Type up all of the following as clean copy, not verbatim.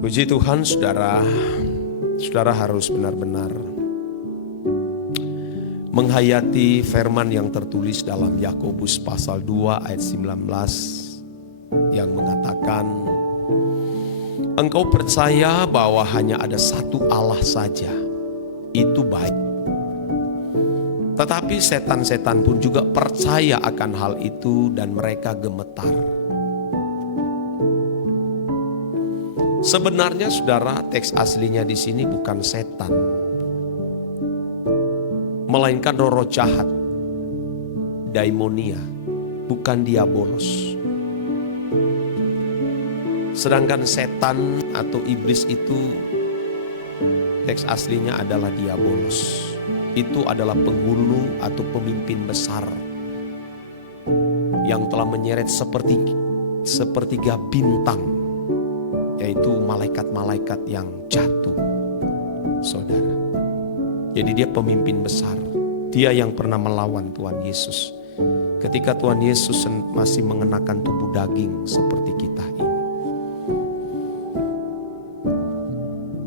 Puji Tuhan, saudara. Saudara harus benar-benar menghayati firman yang tertulis dalam Yakobus pasal 2 ayat 19 yang mengatakan, engkau percaya bahwa hanya ada satu Allah saja, itu baik. Tetapi setan-setan pun juga percaya akan hal itu dan mereka gemetar. Sebenarnya saudara, teks aslinya di sini bukan setan, melainkan roh jahat, daimonia, bukan diabolos. Sedangkan setan atau iblis itu teks aslinya adalah diabolos. Itu adalah penghulu atau pemimpin besar yang telah menyeret sepertiga bintang, yaitu malaikat-malaikat yang jatuh, saudara. Jadi dia pemimpin besar. Dia yang pernah melawan Tuhan Yesus ketika Tuhan Yesus masih mengenakan tubuh daging seperti kita ini.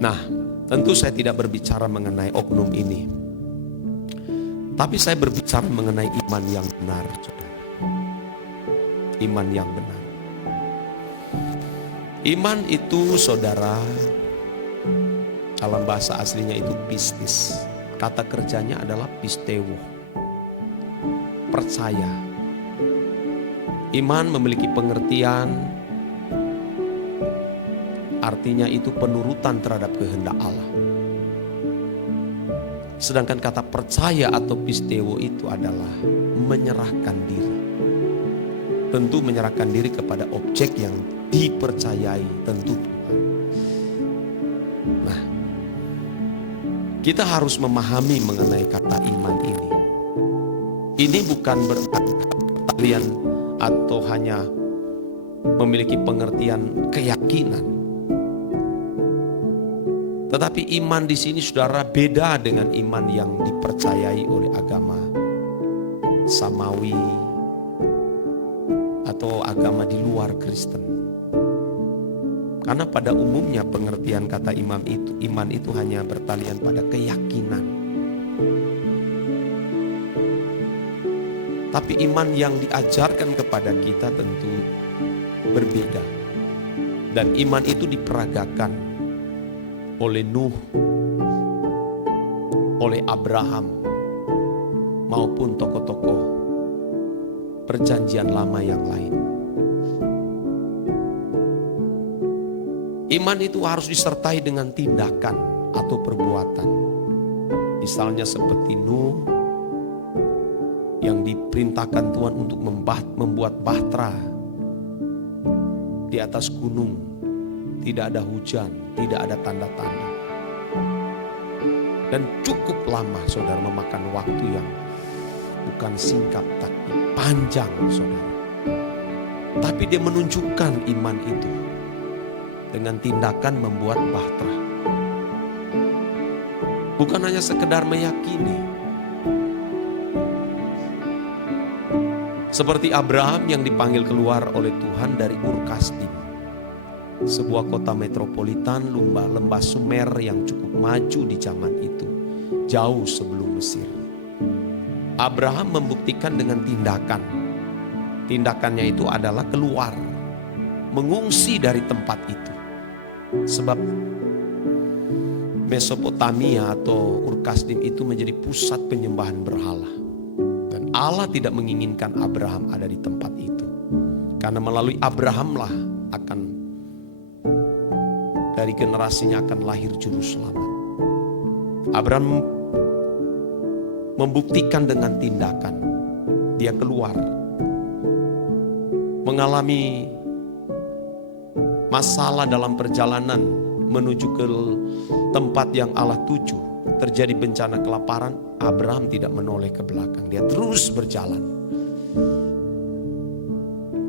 Nah, tentu saya tidak berbicara mengenai oknum ini, tapi saya berbicara mengenai iman yang benar, saudara. Iman yang benar. Iman itu, saudara, dalam bahasa aslinya itu pistis. Kata kerjanya adalah pistewo, percaya. Iman memiliki pengertian, artinya itu penurutan terhadap kehendak Allah. Sedangkan kata percaya atau pistewo itu adalah menyerahkan diri. Tentu menyerahkan diri kepada objek yang dipercayai, tentu Tuhan. Nah, kita harus memahami mengenai kata iman ini. Ini bukan berarti kalian atau hanya memiliki pengertian keyakinan. Tetapi iman di sini, saudara, beda dengan iman yang dipercayai oleh agama samawi atau agama di luar Kristen. Karena pada umumnya pengertian kata iman itu hanya bertalian pada keyakinan. Tapi iman yang diajarkan kepada kita tentu berbeda. Dan iman itu diperagakan oleh Nuh, oleh Abraham, maupun tokoh-tokoh perjanjian lama yang lain. Iman itu harus disertai dengan tindakan atau perbuatan. Misalnya seperti Nuh yang diperintahkan Tuhan untuk membuat bahtera di atas gunung. Tidak ada hujan, tidak ada tanda-tanda. Dan cukup lama, saudara, memakan waktu yang bukan singkat tapi panjang, saudara. Tapi dia menunjukkan iman itu dengan tindakan membuat bahtera. Bukan hanya sekedar meyakini. Seperti Abraham yang dipanggil keluar oleh Tuhan dari Ur Kasdim, sebuah kota metropolitan lembah Sumer yang cukup maju di zaman itu, jauh sebelum Mesir. Abraham membuktikan dengan tindakan. Tindakannya itu adalah keluar, mengungsi dari tempat itu. Sebab Mesopotamia atau Ur Kasdim itu menjadi pusat penyembahan berhala. Dan Allah tidak menginginkan Abraham ada di tempat itu. Karena melalui Abrahamlah dari generasinya akan lahir juru selamat. Abraham membuktikan dengan tindakan. Dia keluar, mengalami masalah dalam perjalanan menuju ke tempat yang Allah tuju. Terjadi bencana kelaparan, Abraham tidak menoleh ke belakang. Dia terus berjalan.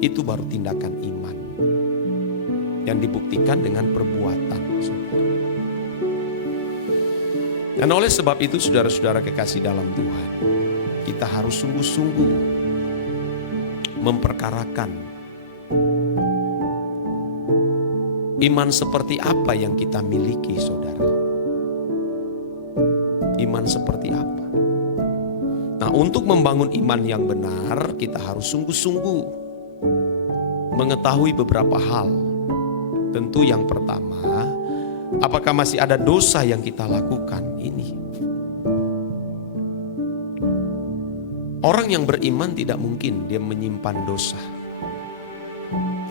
Itu baru tindakan iman yang dibuktikan dengan perbuatan. Dan oleh sebab itu, saudara-saudara kekasih dalam Tuhan, kita harus sungguh-sungguh memperkarakan Iman seperti apa yang kita miliki, saudara? Iman seperti apa? Nah, untuk membangun iman yang benar, kita harus sungguh-sungguh mengetahui beberapa hal. Tentu yang pertama, apakah masih ada dosa yang kita lakukan ini? Orang yang beriman tidak mungkin dia menyimpan dosa.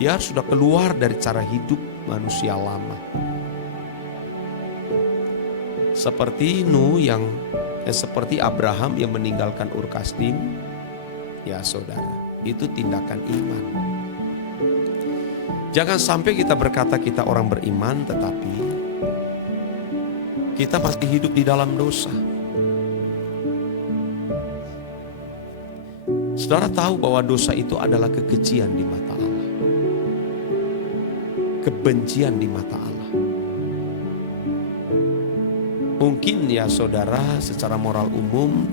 Dia sudah keluar dari cara hidup manusia lama. Seperti seperti Abraham yang meninggalkan Ur Kasdim, ya saudara, itu tindakan iman. Jangan sampai kita berkata kita orang beriman, tetapi kita masih hidup di dalam dosa. Saudara tahu bahwa dosa itu adalah kekejian di mata Allah, kebencian di mata Allah. Mungkin ya saudara, secara moral umum,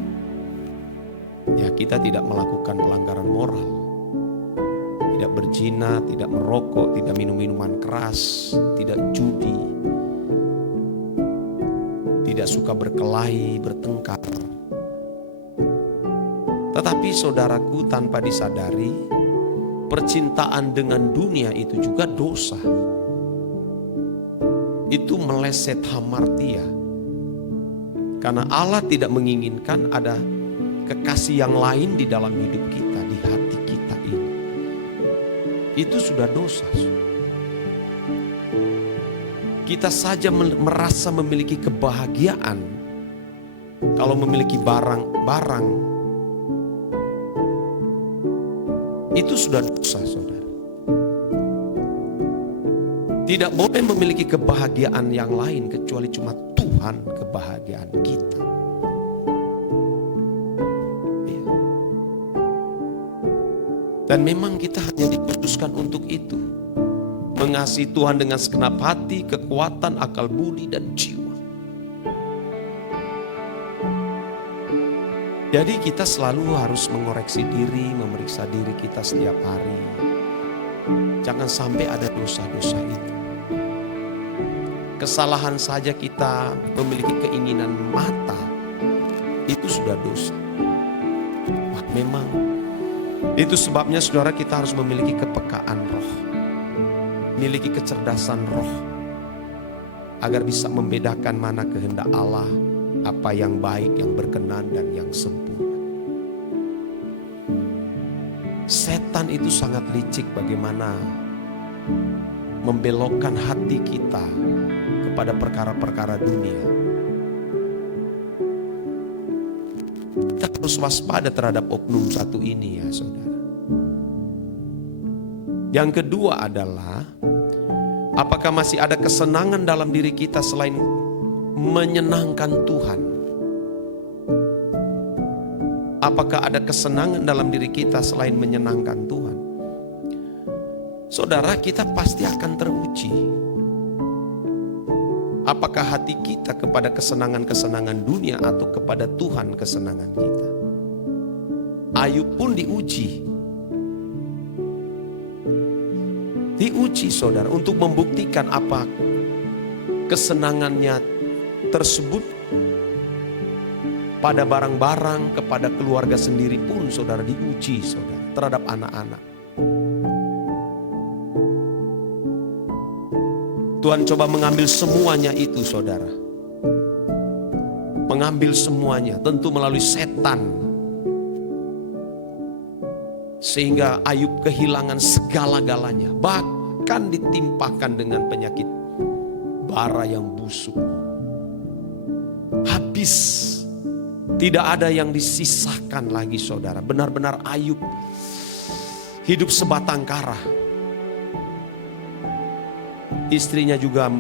ya kita tidak melakukan pelanggaran moral. Tidak berzina, tidak merokok, tidak minum minuman keras, tidak judi, tidak suka berkelahi, bertengkar. Tetapi saudaraku, tanpa disadari, percintaan dengan dunia itu juga dosa. Itu meleset hamartia. Karena Allah tidak menginginkan ada kekasih yang lain di dalam hidup kita, di hati kita ini. Itu sudah dosa. Kita saja merasa memiliki kebahagiaan kalau memiliki barang-barang. Itu sudah dosa, saudara. Tidak boleh memiliki kebahagiaan yang lain kecuali cuma Tuhan kebahagiaan kita. Ya. Dan memang kita hanya dikhususkan untuk itu. Mengasihi Tuhan dengan segenap hati, kekuatan, akal budi, dan jiwa. Jadi kita selalu harus mengoreksi diri, memeriksa diri kita setiap hari. Jangan sampai ada dosa-dosa itu. Kesalahan saja kita memiliki keinginan mata, itu sudah dosa. Wah, memang itu sebabnya saudara, kita harus memiliki kepekaan roh, memiliki kecerdasan roh, agar bisa membedakan mana kehendak Allah, apa yang baik, yang berkenan, dan yang sempurna. Setan itu sangat licik bagaimana membelokkan hati kita kepada perkara-perkara dunia. Kita harus waspada terhadap oknum satu ini ya saudara. Yang kedua adalah, apakah masih ada kesenangan dalam diri kita selain menyenangkan Tuhan? Apakah ada kesenangan dalam diri kita selain menyenangkan Tuhan? Saudara, kita pasti akan teruji. Apakah hati kita kepada kesenangan-kesenangan dunia atau kepada Tuhan kesenangan kita? Ayub pun diuji. Diuji saudara, untuk membuktikan apa kesenangannya tersebut pada barang-barang, kepada keluarga sendiri pun saudara diuji saudara, terhadap anak-anak. Tuhan coba mengambil semuanya itu saudara. Mengambil semuanya, tentu melalui setan. Sehingga Ayub kehilangan segala-galanya. Bahkan ditimpakan dengan penyakit bara yang busuk. Habis. Tidak ada yang disisakan lagi saudara. Benar-benar Ayub hidup sebatang kara. Istrinya juga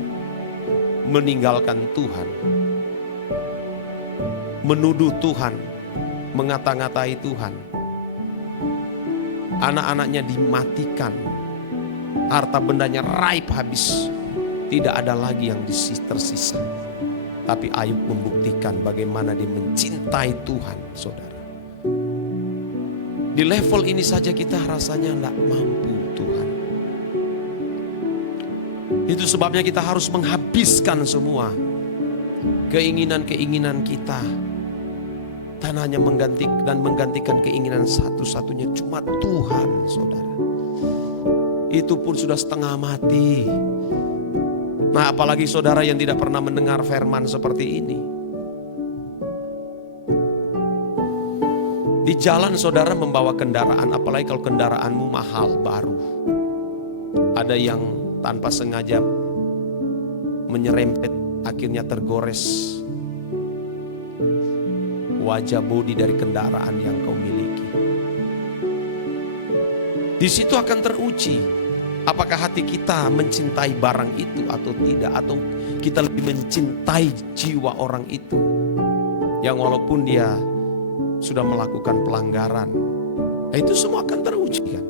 meninggalkan Tuhan. Menuduh Tuhan. Mengata-ngatai Tuhan. Anak-anaknya dimatikan. Harta bendanya raib habis. Tidak ada lagi yang tersisa. Tapi Ayub membuktikan bagaimana dia mencintai Tuhan, saudara. Di level ini saja kita rasanya tidak mampu Tuhan. Itu sebabnya kita harus menghabiskan semua keinginan-keinginan kita. Dan hanya menggantikan keinginan satu-satunya cuma Tuhan, saudara. Itu pun sudah setengah mati. Nah, apalagi saudara yang tidak pernah mendengar firman seperti ini. Di jalan saudara membawa kendaraan, apalagi kalau kendaraanmu mahal, baru. Ada yang tanpa sengaja menyerempet, akhirnya tergores wajah bodi dari kendaraan yang kau miliki. Di situ akan teruji apakah hati kita mencintai barang itu atau tidak, atau kita lebih mencintai jiwa orang itu yang walaupun dia sudah melakukan pelanggaran. Nah, itu semua akan teruji kan.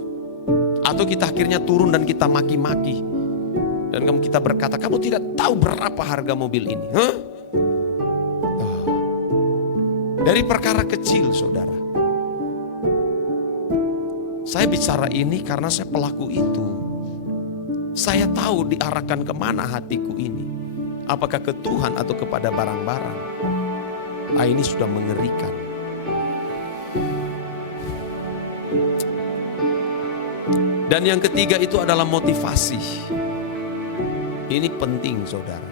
Atau kita akhirnya turun dan kita maki-maki. Dan kita berkata, kamu tidak tahu berapa harga mobil ini. Hah? Oh. Dari perkara kecil, saudara. Saya bicara ini karena saya pelaku itu. Saya tahu diarahkan kemana hatiku ini. Apakah ke Tuhan atau kepada barang-barang. Nah, ini sudah mengerikan. Dan yang ketiga itu adalah motivasi. Ini penting, saudara.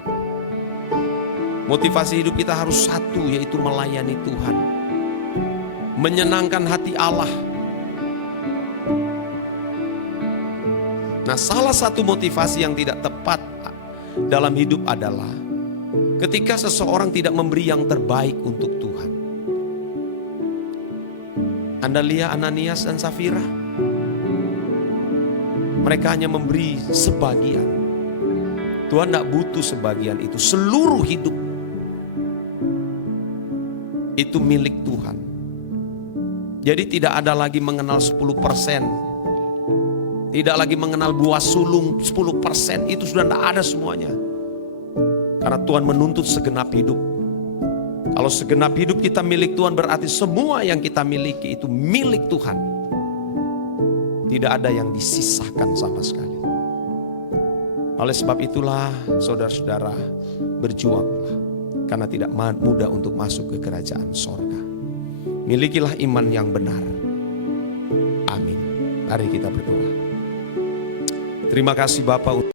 Motivasi hidup kita harus satu, yaitu melayani Tuhan. Menyenangkan hati Allah. Nah, salah satu motivasi yang tidak tepat dalam hidup adalah ketika seseorang tidak memberi yang terbaik untuk Tuhan. Anda lihat Ananias dan Safira? Mereka hanya memberi sebagian. Tuhan tidak butuh sebagian itu. Seluruh hidup itu milik Tuhan. Jadi tidak ada lagi mengenal 10%. Tidak lagi mengenal buah sulung 10%. Itu sudah tidak ada semuanya. Karena Tuhan menuntut segenap hidup. Kalau segenap hidup kita milik Tuhan, berarti semua yang kita miliki itu milik Tuhan. Tidak ada yang disisahkan sama sekali. Oleh sebab itulah saudara-saudara, berjuanglah. Karena tidak mudah untuk masuk ke kerajaan sorga. Milikilah iman yang benar. Amin. Mari kita berdoa. Terima kasih Bapa.